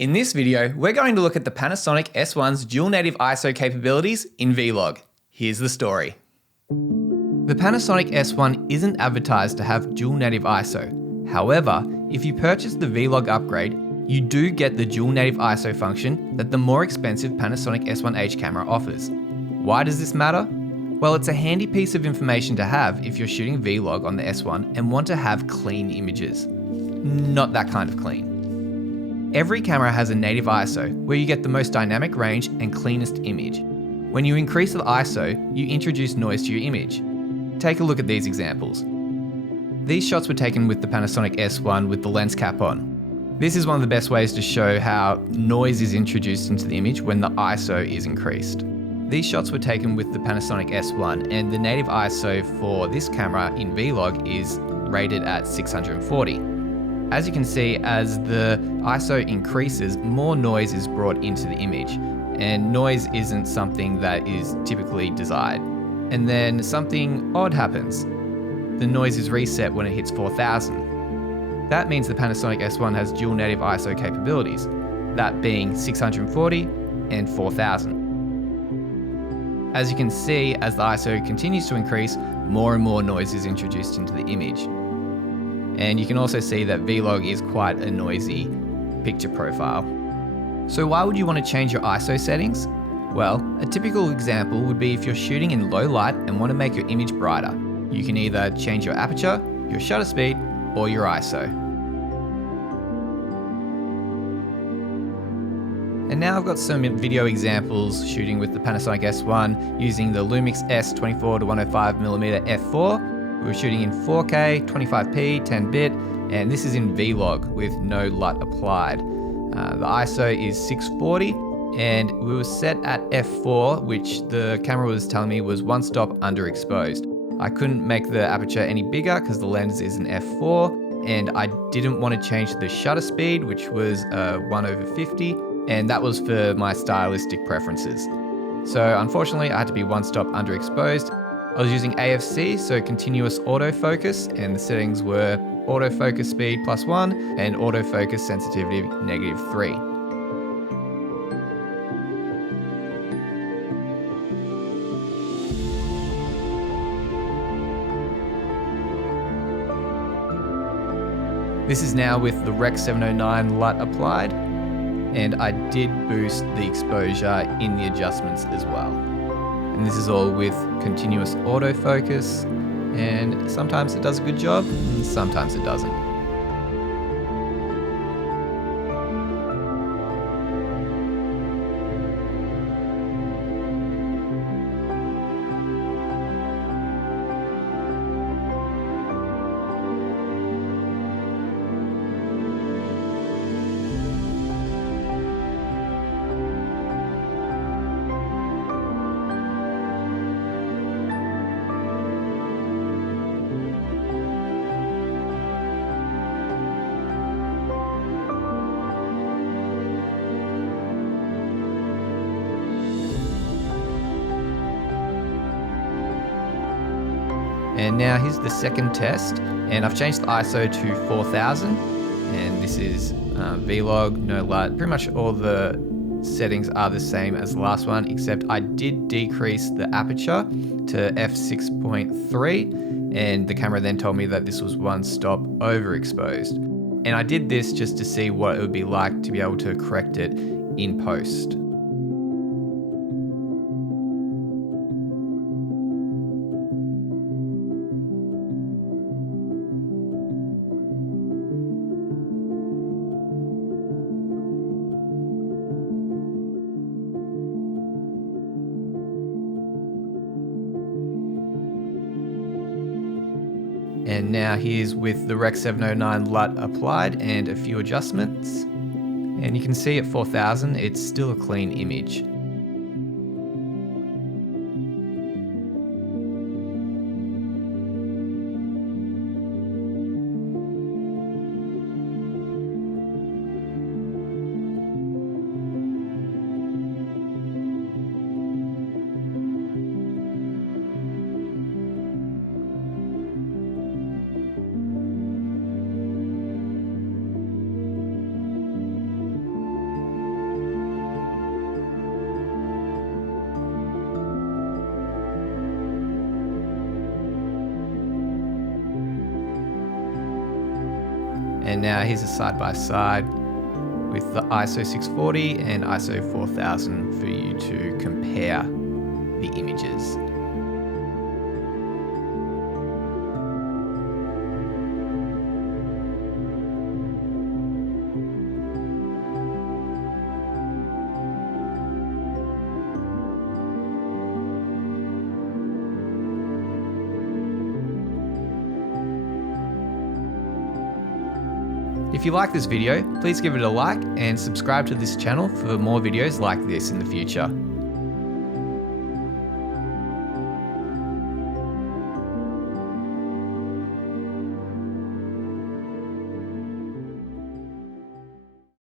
In this video, we're going to look at the Panasonic S1's dual native ISO capabilities in Vlog. Here's the story. The Panasonic S1 isn't advertised to have dual native ISO. However, if you purchase the Vlog upgrade, you do get the dual native ISO function that the more expensive Panasonic S1H camera offers. Why does this matter? Well, it's a handy piece of information to have if you're shooting Vlog on the S1 and want to have clean images. Not that kind of clean. Every camera has a native ISO, where you get the most dynamic range and cleanest image. When you increase the ISO, you introduce noise to your image. Take a look at these examples. These shots were taken with the Panasonic S1 with the lens cap on. This is one of the best ways to show how noise is introduced into the image when the ISO is increased. These shots were taken with the Panasonic S1, and the native ISO for this camera in Vlog is rated at 640. As you can see, as the ISO increases, more noise is brought into the image, and noise isn't something that is typically desired. And then something odd happens. The noise is reset when it hits 4000. That means the Panasonic S1 has dual native ISO capabilities, that being 640 and 4000. As you can see, as the ISO continues to increase, more and more noise is introduced into the image. And you can also see that Vlog is quite a noisy picture profile. So why would you want to change your ISO settings? Well, a typical example would be if you're shooting in low light and want to make your image brighter. You can either change your aperture, your shutter speed, or your ISO. And now I've got some video examples shooting with the Panasonic S1 using the Lumix S24 to 105mm f4. We were shooting in 4K, 25p, 10-bit, and this is in Vlog with no LUT applied. The ISO is 640, and we were set at f4, which the camera was telling me was one stop underexposed. I couldn't make the aperture any bigger because the lens is an f4, and I didn't want to change the shutter speed, which was 1/50, and that was for my stylistic preferences. So unfortunately, I had to be one stop underexposed. I was using AFC, so continuous autofocus, and the settings were autofocus speed +1 and autofocus sensitivity -3. This is now with the Rec709 LUT applied, and I did boost the exposure in the adjustments as well. And this is all with continuous autofocus, and sometimes it does a good job, and sometimes it doesn't. And now here's the second test, and I've changed the ISO to 4000, and this is Vlog, no LUT. Pretty much all the settings are the same as the last one, except I did decrease the aperture to f6.3, and the camera then told me that this was one stop overexposed. And I did this just to see what it would be like to be able to correct it in post. And now here's with the Rec709 LUT applied and a few adjustments. And you can see at 4000, it's still a clean image. And now here's a side-by-side with the ISO 640 and ISO 4000 for you to compare the images. If you like this video, please give it a like and subscribe to this channel for more videos like this in the future.